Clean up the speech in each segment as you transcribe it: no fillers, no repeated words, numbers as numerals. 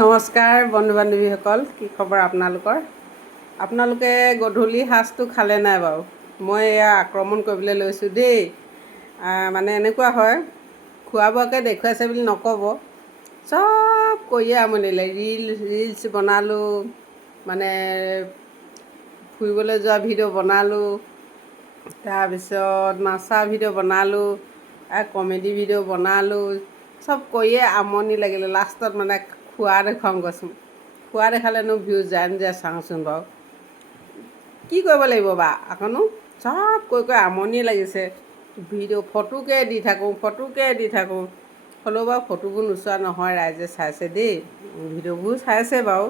নমস্কাৰ বন্ধু বান্ধৱীসকল, কি খবৰ আপোনালোকৰ? আপোনালোকে গধূলি সাঁজটো খালে নাই বাৰু? মই এয়া আক্ৰমণ কৰিবলৈ লৈছোঁ দেই। মানে এনেকুৱা হয়, খোৱা বোৱাকৈ দেখুৱাইছে বুলি নক'ব, চব কৰিয়ে আমনি লাগে। ৰিলছ বনালোঁ, মানে ফুৰিবলৈ যোৱা ভিডিঅ' বনালোঁ, তাৰপিছত নাচা ভিডিঅ' বনালোঁ, কমেডি ভিডিঅ' বনালোঁ, চব কৰিয়ে আমনি লাগিলে। লাষ্টত মানে খোৱা দেখুৱাম গৈছোঁ। খোৱা দেখালেনো ভিউজ যায় নাযায় চাওঁচোন বাৰু। কি কৰিব লাগিব বাৰু আকৌনো? চব কৈ আমনি লাগিছে। ফটোকে দি থাকোঁ। হ'লেও বাৰু ফটোবোৰ নোচোৱা নহয়, ৰাইজে চাইছে দেই, ভিডিঅ'বোৰ চাইছে বাৰু।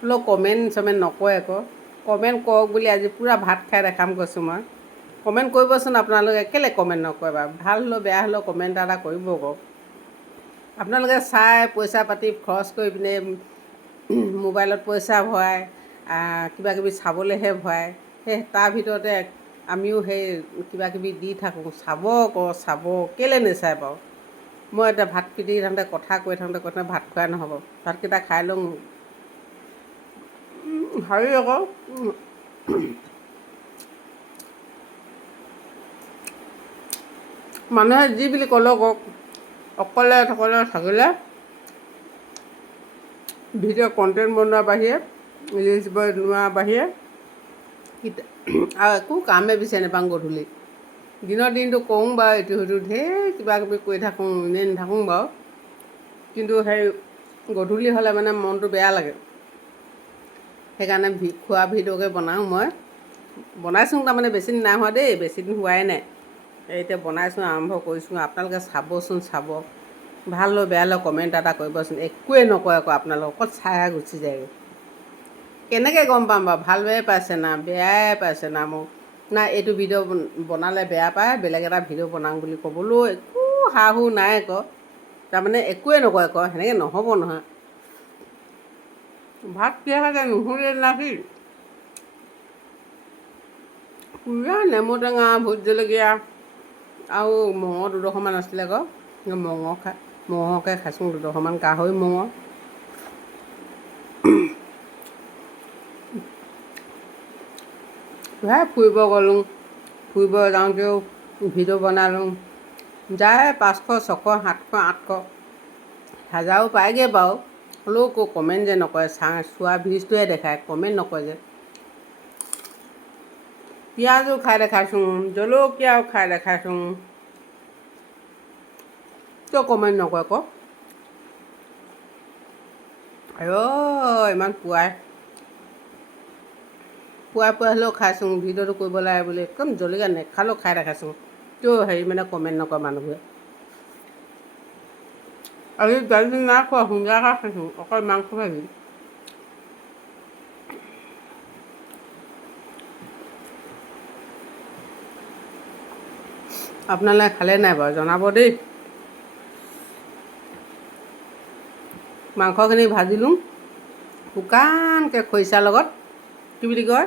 হ'লেও কমেণ্ট নকৰে আকৌ। কমেণ্ট কৰক বুলি আজি পূৰা ভাত খাই দেখাম কৈছোঁ মই। কমেণ্ট কৰিবচোন আপোনালোকে, কেলৈ কমেণ্ট নকৰে বাৰু? ভাল হ'লেও বেয়া হ'লেও কমেণ্ট এটা কৰিব আকৌ। আপোনালোকে চাই পইচা পাতি খৰচ কৰি পিনে মোবাইলত পইচা ভৰাই কিবাকিবি চাবলৈহে ভৰাই, সেই তাৰ ভিতৰতে আমিও সেই কিবাকিবি দি থাকোঁ। চাব কেলৈ নেচাই বাৰু? মই এতিয়া ভাত পিটি থাকোঁতে কথা কৈ থাকোঁতে ভাত খোৱাই নহ'ব। ভাতকেইটা খাই লওঁ। হেৰি আকৌ, মানুহে যি বুলি ক'লেও কওক, অকলে থাকিলে ভিডিঅ' কণ্টেণ্ট বনোৱাৰ বাহিৰে, ৰিলছ বনোৱাৰ বাহিৰে আৰু একো কামেই বিচাৰি নাপাওঁ গধূলি। দিনৰ দিনটো কৰোঁ বাৰু, ইটো সিটো ঢেৰ কিবাকিবি কৰি থাকোঁ, এনেই নাথাকোঁ বাৰু। কিন্তু সেই গধূলি হ'লে মানে মনটো বেয়া লাগে। সেইকাৰণে খোৱা ভিডিঅ'কে বনাওঁ মই। বনাইছোঁ তাৰমানে বেছি দিন নাই হোৱা দেই, বেছি দিন হোৱাই নাই। এতিয়া বনাইছোঁ, আৰম্ভ কৰিছোঁ। আপোনালোকে চাবচোন, ভাল হ'লেও বেয়া হ'লেও কমেণ্ট এটা কৰিবচোন। একোৱে নকয় আকৌ আপোনালোকক, অকল চাই গুচি যায়গৈ। কেনেকৈ গম পাম বাৰু ভাল বেয়াই পাইছে না বেয়াই পাইছে না? মোক না এইটো ভিডিঅ' বনালে বেয়া পায়, বেলেগ এটা ভিডিঅ' বনাওঁ বুলি ক'বলৈও একো সাহস নাই আকৌ। তাৰমানে একোৱে নকয় আকৌ, সেনেকৈ নহ'ব নহয়। ভাত কিহে খাইছে নুসুধিলে নাকি? পূৰা নেমু টেঙা, ভোট জলকীয়া আৰু মঙহ দুডোখৰমান আছিলে আকৌ, মঙহকে খাইছোঁ দুডোখৰমান, গাহৰি মঙহ। ফুৰিব গ'লোঁ, ফুৰিব যাওঁতেও ভিডিঅ' বনালোঁ। যায় 500, 600, 700, 800, 1000 পায়গৈ বাৰু। হ'লেও কমেণ্ট যে নকৰে, চোৱা ভিউজটোহে দেখায়, কমেণ্ট নকৰে যে। পিঁয়াজো খাই দেখাইছোঁ, জলকীয়াও খাই দেখাইছোঁ, কিয় কমেণ্ট নকৰে আকৌ? ইমান পুৱাই হ'লেও খাইছোঁ, ভিডিঅ'টো কৰিব লাগে বুলি একদম জলকীয়া নেখালেও খাই দেখাইছোঁ। কিয় মানে কমেণ্ট নকৰে মানুহবোৰে? আজি দালি নাই খোৱা, সুন্দৰকৈ খাইছোঁ, অকল মাংস ভাজি। আপোনালোকে খালে নাই বাৰু জনাব দেই। মাংসখিনি ভাজিলোঁ শুকানকৈ খৰিচাৰ লগত। কি বুলি কয়,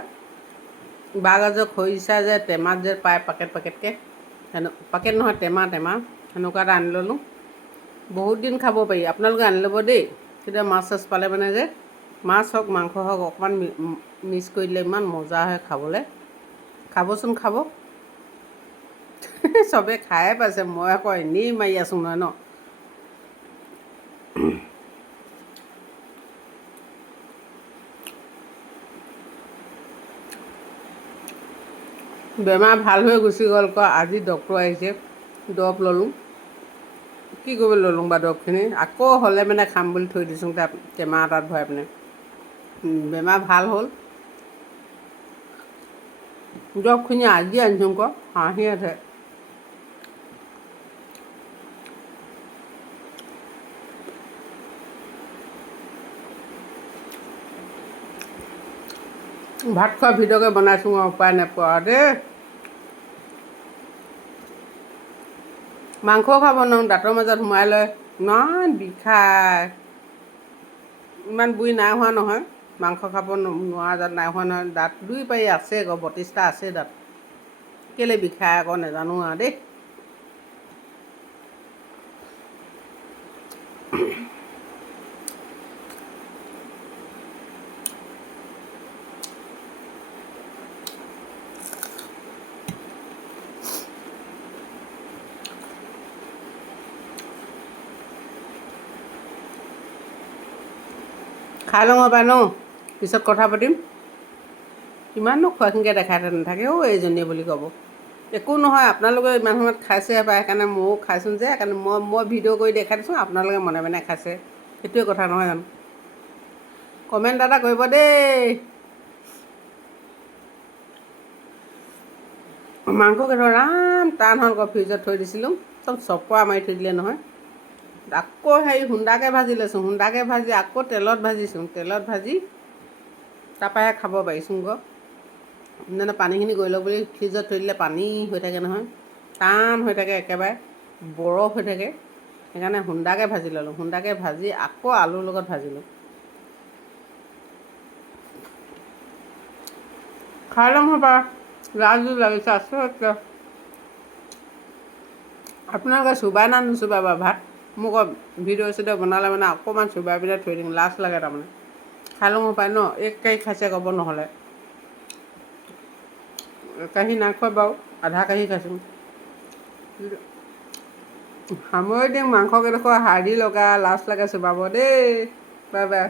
বাঁহগাজৰ খৰিচা যে টেমাত যে পায় পেকেটকৈ, পেকেট নহয়, টেমা, সেনেকুৱা এটা আনি ল'লোঁ। বহুত দিন খাব পাৰি। আপোনালোকে আনি ল'ব দেই। কেতিয়াবা মাছ চাছ পালে মানে যে, মাছ হওক মাংস হওক, অকণমান মিক্স কৰি দিলে ইমান মজা হয় খাবলৈ। খাবচোন খাব। চবেই খায়ে পাইছে, মই আকৌ এনেই মাৰি আছোঁ নহয় ন। বেমাৰ ভাল হৈ গুচি গ'ল আকৌ, আজি ডক্তৰ আহিছে, দৰৱ ল'লোঁ। কি কৰিবলৈ ল'লোঁ বাৰু দৰৱখিনি? আকৌ হ'লে মানে খাম বুলি থৈ দিছোঁ তাত টেমা এটাত ভৰাই পিনে। বেমাৰ ভাল হ'ল। দৰৱখিনি আজি আনিছোঁ আকৌ, হাঁহি আছে। ভাত খোৱা ভিডিঅ'কে বনাইছোঁ আৰু উপায় নাপাওঁ আৰু দেই। মাংসও খাব নোৱাৰোঁ, দাঁতৰ মাজত সোমাই লয়, ইমান বিষায়। ইমান বুঢ়ী নাই হোৱা নহয়, মাংস খাব নোৱাৰা দাঁত নাই হোৱা নহয়। দাঁত 2 পাৰি আছে আকৌ, 32টা আছে দাঁত। কেলৈ বিষায় আকৌ নাজানো আৰু দেই। খাই লওঁ পাই ন, পিছত কথা পাতিম। কিমাননো খোৱাখিনিকে দেখাই নাথাকে এইজনীয়ে বুলি ক'ব। একো নহয়, আপোনালোকে ইমান সময়ত খাইছেহে পায়, সেইকাৰণে ময়ো খাইছোঁ যে সেইকাৰণে মই ভিডিঅ' কৰি দেখাই দিছোঁ, আপোনালোকে মনে মনে খাইছে, সেইটোৱে কথা নহয় জানো। কমেণ্ট এটা কৰিব দেই। মাংসকেইডৰ ৰাম টান হ'ল আকৌ, ফ্ৰিজত থৈ দিছিলোঁ, একদম চপৰা মাৰি থৈ দিলে নহয়। আকৌ সুন্দাকৈ ভাজি লৈছোঁ, সুন্দাকৈ ভাজি আকৌ তেলত ভাজিছোঁ, তেলত ভাজি তাৰপৰাহে খাব পাৰিছোঁ আকৌ। মানে পানীখিনি গৈ লওক বুলি ফ্ৰিজত থৈ দিলে পানী হৈ থাকে নহয়, টান হৈ থাকে, একেবাৰে বৰফ হৈ থাকে। সেইকাৰণে সুন্দাকৈ ভাজি ল'লোঁ, সুন্দাকৈ ভাজি আকৌ আলুৰ লগত ভাজিলোঁ। খাই লওঁ হ'বা, লাজো লাগিছে আচলতে। আপোনালোকে চুবাই না নুচুবাই বাৰু ভাত? মোক ভিডিঅ' চিডিঅ' বনালে মানে অকণমান চুবাই পিনে থৈ দিম, লাজ লাগে তাৰমানে। খাই লওঁ পাই ন, এক কাঁহী খাইছে ক'ব নহ'লে। কাঁহী নাই খোৱা বাৰু, আধা কাঁহী খাইছোঁ। সামৰি দিম, মাংসকেইডোখৰ হাৰ্ডি লগা, লাজ লাগে চুবাব দেই। Bye bye.